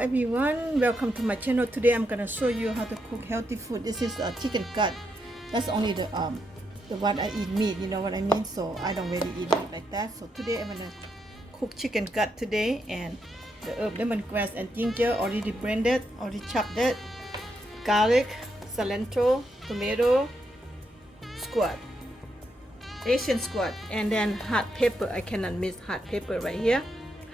everyone, welcome to my channel. Today I'm gonna show you how to cook healthy food. This is a chicken gut. That's only the one I eat meat, you know what I mean? So I don't really eat it like that. So today I'm gonna cook chicken gut today, and the herb lemongrass and ginger already blended, already chopped it, garlic, cilantro, tomato, squash, Asian squash, and then hot pepper. I cannot miss hot pepper right here,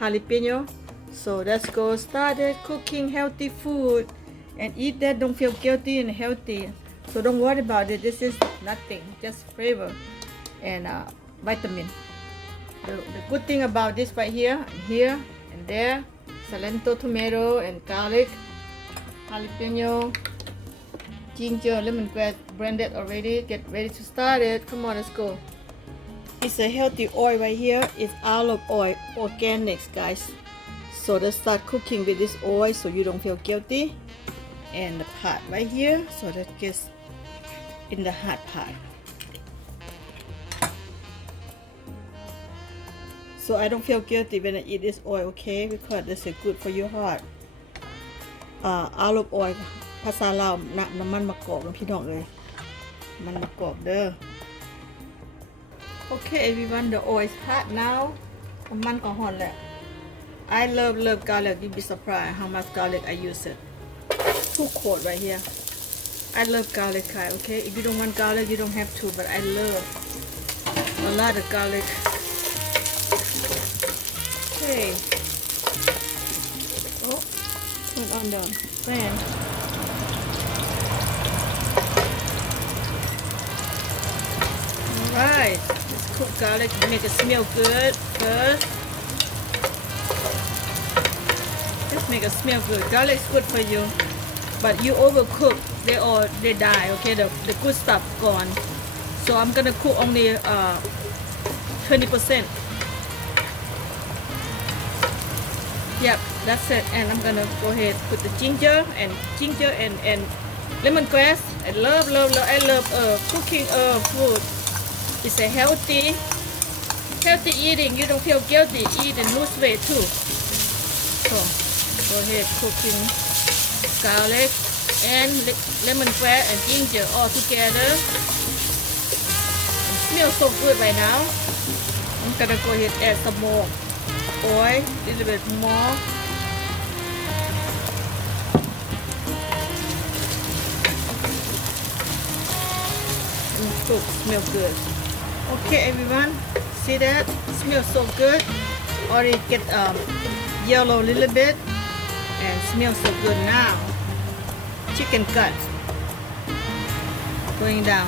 jalapeno. So let's go started cooking healthy food and eat that. Don't feel guilty and healthy. So don't worry about it. This is nothing, just flavor and vitamin. The good thing about this right here and there, cilantro, tomato and garlic, jalapeno, ginger, lemongrass blended already. Get ready to start it. Come on, let's go. It's a healthy oil right here. It's olive oil, organics, guys. So let's start cooking with this oil so you don't feel guilty. And the pot right here, so that gets in the hot pot. So I don't feel guilty when I eat this oil, okay? Because this is good for your heart. Olive oil ภาษาลาวน้ำมันมะกอกนะพี่น้องเอ้ยมันมะกอกเด้อ Okay everyone, the oil is hot now. น้ำมันก็ร้อนแล้ว I love garlic. You'd be surprised how much garlic I use it. 2 quart right here. I love garlic, okay? If you don't want garlic, you don't have to, but I love a lot of garlic. Okay. Oh, turn on the fan. Alright, let's cook garlic to make it smell good first. Just make it smell good. Garlic is good for you, but you overcook, they die. Okay, the good stuff gone. So I'm gonna cook only 20%. Yep, that's it. And I'm gonna go ahead put the ginger and lemongrass. I love cooking food. It's a healthy eating. You don't feel guilty. Eat and lose weight too. So go ahead cooking garlic and lemongrass and ginger all together. It smells so good right now. I'm gonna go ahead add some more oil, a little bit more. Cook, smell good. Okay everyone, see that? Smells so good. Already get yellow a little bit and smells so good now. Chicken gut going down.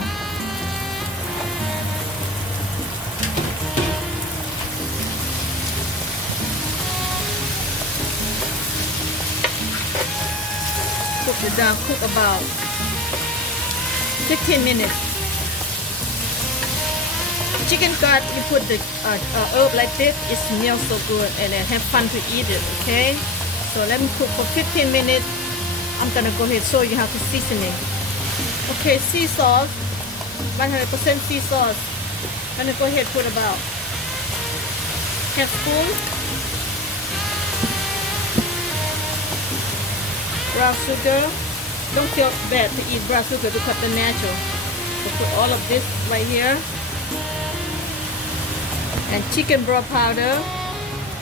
Cook it down, cook about 15 minutes. Chicken gut, you put the herb like this, it smells so good and then have fun to eat it, okay? So let me cook for 15 minutes. I'm gonna go ahead and show you how to season it. Okay, sea sauce, 100% sea sauce. I'm gonna go ahead and put about half spoon. Brown sugar. Don't feel bad to eat brown sugar because they're natural. So put all of this right here. And chicken broth powder,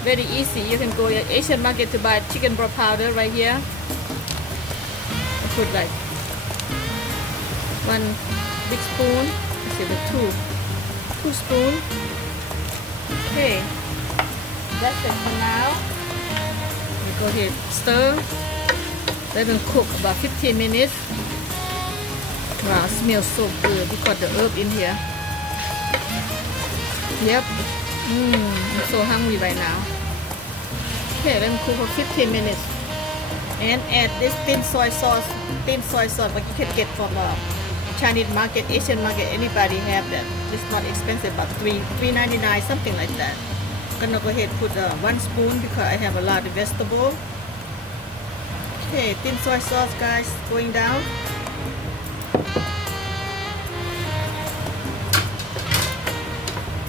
very easy. You can go to Asian market to buy chicken broth powder right here. I put like 1 big spoon. I say the 2 spoon. Okay, that's it for now. We go ahead, stir. Let them cook about 15 minutes. Wow, it smells so good because the herb in here. Yep. I'm so hungry right now. Okay, let me cook for 15 minutes. And add this thin soy sauce, but you can get from Chinese market, Asian market, anybody have that. It's not expensive, but $3.99, something like that. I'm gonna go ahead and put 1 spoon because I have a lot of vegetable. Okay, thin soy sauce, guys, going down.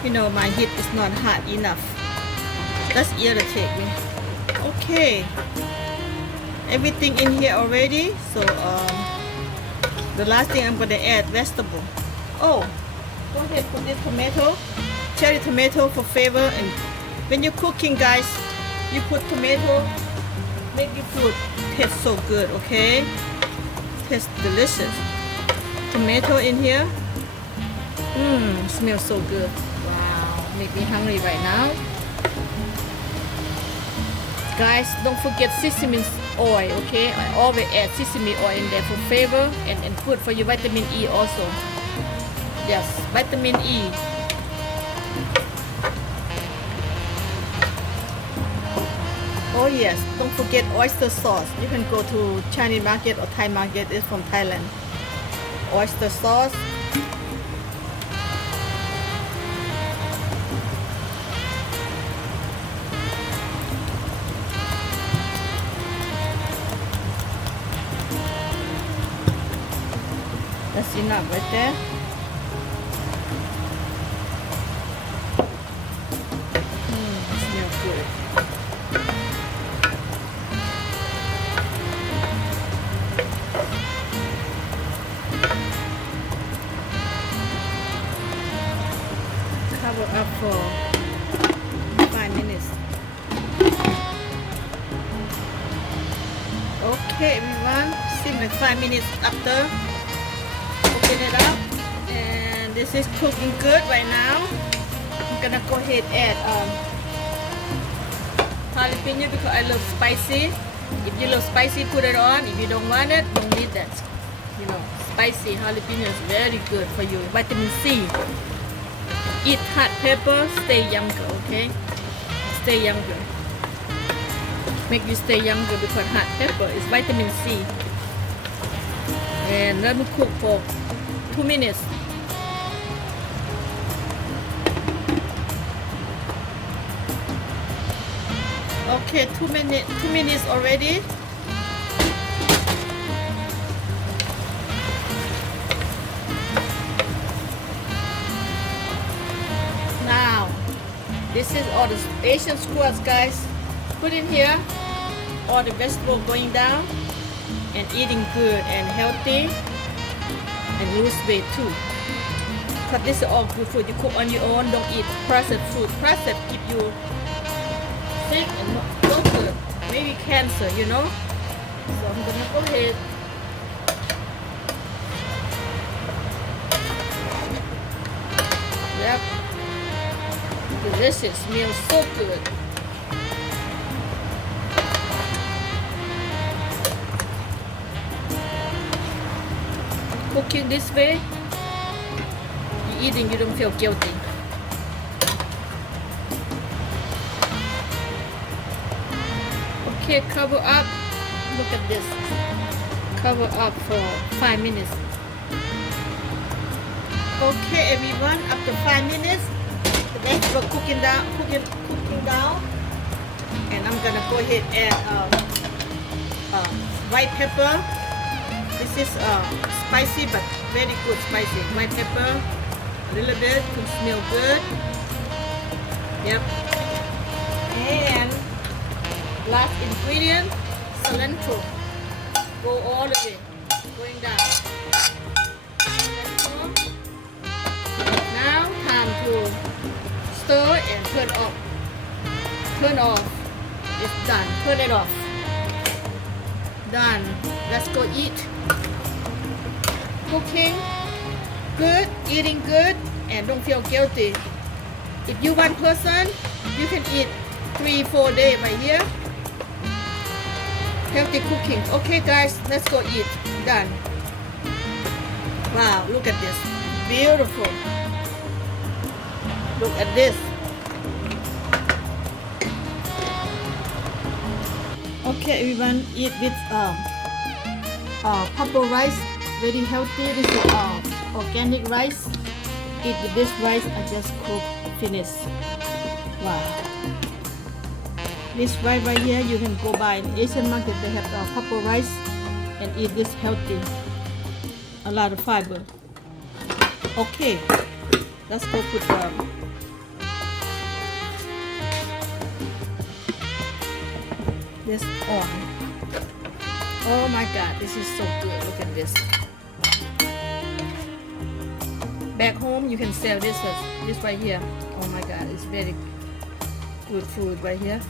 You know, my heat is not hot enough. That's irritate me. Okay. everything in here already. So the last thing I'm gonna add vegetable. Oh, go ahead, put this tomato, cherry tomato for flavor. And when you're cooking, guys, you put tomato, make your food taste so good. Okay, tastes delicious. Tomato in here. Smells so good. Wow, make me hungry right now. Guys, don't forget sesame oil, okay? I always add sesame oil in there for flavor and good for your vitamin E also. Yes, vitamin E. Oh yes, don't forget oyster sauce. You can go to Chinese market or Thai market. It's from Thailand. Oyster sauce. That's enough right there. Smells good. Cover up for 5 minutes. Okay, everyone. Simmer 5 minutes after. Open it up, and this is cooking good right now. I'm gonna go ahead and add jalapeno because I love spicy. If you love spicy, put it on. If you don't want it, don't need that. You know, spicy jalapeno is very good for you. Vitamin C. Eat hot pepper, stay younger. Okay, stay younger. Make you stay younger because hot pepper is vitamin C. And let me cook for 2 minutes. Okay, 2 minutes already. Now, this is all the Asian squash, guys. Put in here all the vegetables going down and eating good and healthy. And lose weight too. Because this is all good food. You cook on your own. Don't eat processed food. Processed keep you sick and not good. Maybe cancer, you know. So I'm gonna go ahead. Yep. Delicious. Smells so good. Cooking this way, you eating, you don't feel guilty. Okay, cover up. Look at this. Cover up for 5 minutes. Okay, everyone. After 5 minutes, the vegetable cooking down. And I'm gonna go ahead and add white pepper. This is spicy but very good spicy. White pepper, a little bit to smell good. Yep. And last ingredient, cilantro. Go all the way, going down. Now time to stir and turn off. Turn off. It's done. Turn it off. Done. Let's go eat. Cooking good, eating good, and don't feel guilty. If you one person, you can eat 3-4 days right here. Healthy cooking. Okay guys, let's go eat. Done. Wow, look at this. Beautiful. Look at this. Okay everyone, eat with purple rice. Very healthy. This is organic rice. Eat with this rice I just cooked, finished. Wow. This rice right here, you can go buy in Asian market. They have purple rice and eat this healthy. A lot of fiber. Okay, let's go put this on. Oh my god, this is so good. Look at this. Back home you can sell this right here. Oh my god, it's very good food right here.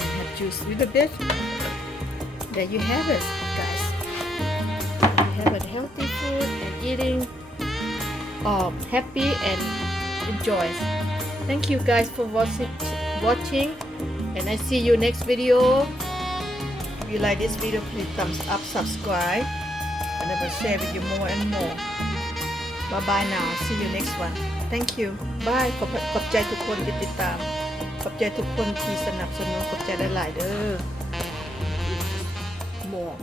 And have juice with a bit. There you have it, guys. You have a healthy food and eating happy and enjoy. Thank you guys for watching, and I see you next video. If you like this video, please thumbs up, subscribe, and I will share with you more and more. Bye bye now. See you next one. Thank you. Bye. ขอบใจทุกคนที่ติดตาม ขอบใจทุกคนที่สนับสนุน ขอบใจหลายๆเด้อ more